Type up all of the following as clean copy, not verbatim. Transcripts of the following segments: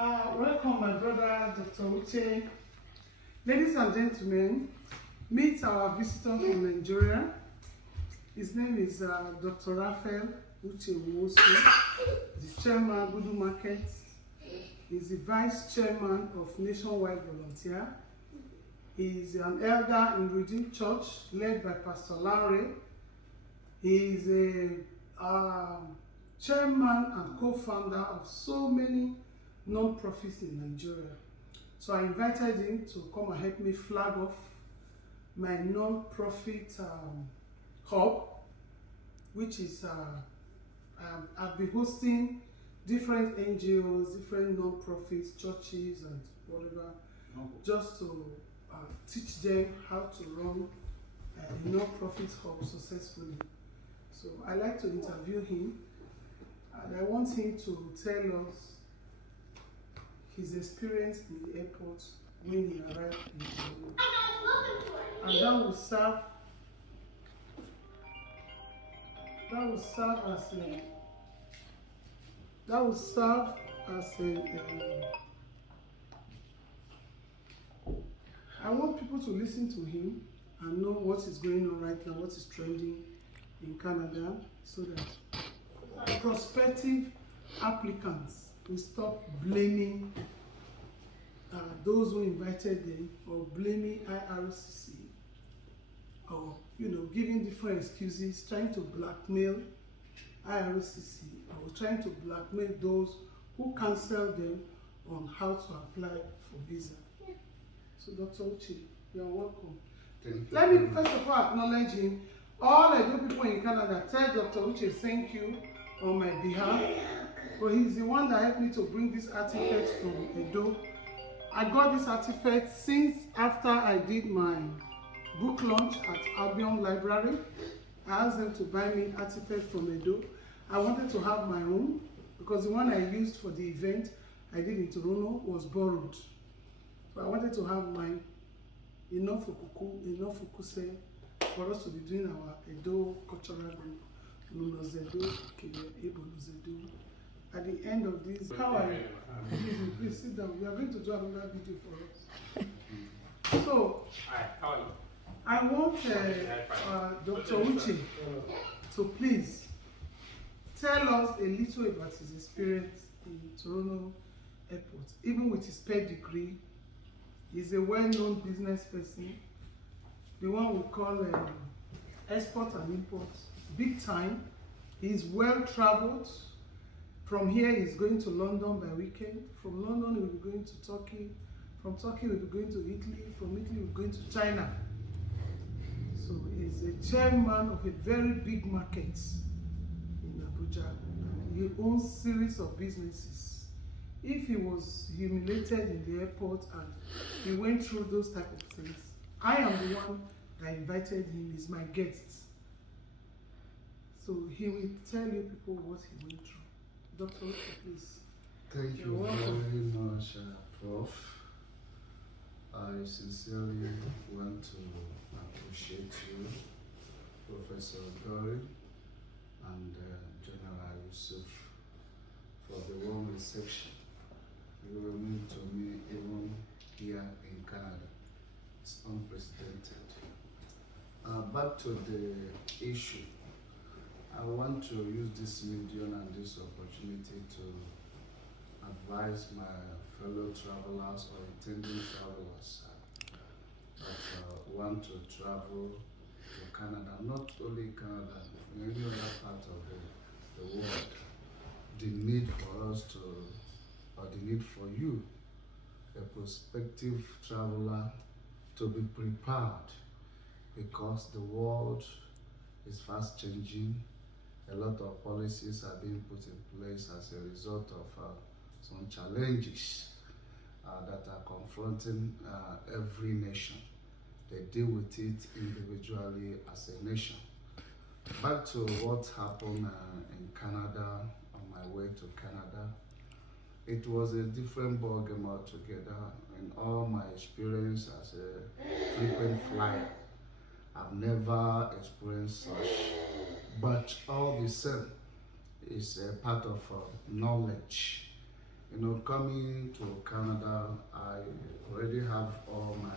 Welcome, my brother, Dr. Uche. Ladies and gentlemen, meet our visitor from Nigeria. His name is Dr. Raphael Uche Nwosu, the chairman of Gudu Market. He's the vice chairman of Nationwide Volunteer. He is an elder in Redeemed Church led by Pastor Larry. He is a chairman and co-founder of so many non-profits in Nigeria. So I invited him to come and help me flag off my non-profit hub, which is I've been hosting different NGOs, different non-profits, churches and whatever, just to teach them how to run a non-profit hub successfully. So I like to interview him, and I want him to tell us his experience in the airport when he arrived in Peru. And that will serve as a I want people to listen to him and know what is going on right now, what is trending in Canada, so that prospective applicants will stop blaming those who invited them, or blaming IRCC, or giving different excuses, trying to blackmail IRCC, or trying to blackmail those who cancel them on how to apply for visa. So Dr. Uche, you are welcome. Thank you. Let me first of all acknowledge him. All I do people in Canada, tell Dr. Uche thank you on my behalf. But he's the one that helped me to bring this artifact from Edo. I got this artifact since after I did my book launch at Albion Library. I asked them to buy me artifacts from Edo. I wanted to have my own because the one I used for the event I did in Toronto was borrowed. So I wanted to have mine, enough fukuse, for us to be doing our Edo cultural group. At the end of this, how are you? Please sit down. We are going to do another video for us. So, I want Dr. Uche to please tell us a little about his experience in Toronto Airport. Even with his pedigree, he's a well-known business person, the one we call export and import, big time. He's well-traveled. From here, he's going to London by weekend. From London, he will be going to Turkey. From Turkey, he will be going to Italy. From Italy, we're going to China. So he's a chairman of a very big market in Abuja. And he owns a series of businesses. If he was humiliated in the airport and he went through those type of things, I am the one that invited him. He's my guest. So he will tell you people what he went through. Dr. Uche, please. Thank you very much, Prof. I sincerely want to appreciate you, Professor Dory, and General Yusuf, for the warm reception you will mean to me even here in Canada. It's unprecedented. Back to the issue. I want to use this medium and this opportunity to advise my fellow travelers or intending travelers that want to travel to Canada, not only Canada, in any other part of the world. The need for us to, or the need for you, a prospective traveler, to be prepared, because the world is fast changing. A lot of policies are being put in place as a result of some challenges that are confronting every nation. They deal with it individually as a nation. Back to what happened in Canada, on my way to Canada. It was a different ballgame altogether. In all my experience as a frequent flyer, I've never experienced such. But all the same, is a part of knowledge Coming to Canada, I already have all my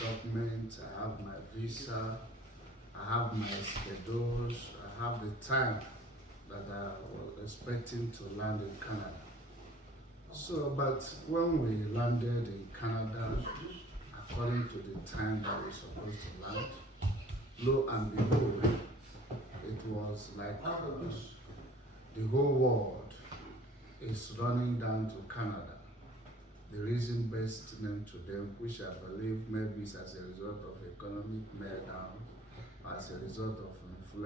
documents. I have my visa. I have my schedules. I have the time that I was expecting to land in Canada. So, but when we landed in Canada, according to the time that we were supposed to land, lo and behold, it was like the whole world is running down to Canada. The reason best known to them, which I believe maybe is as a result of economic meltdown, as a result of inflation.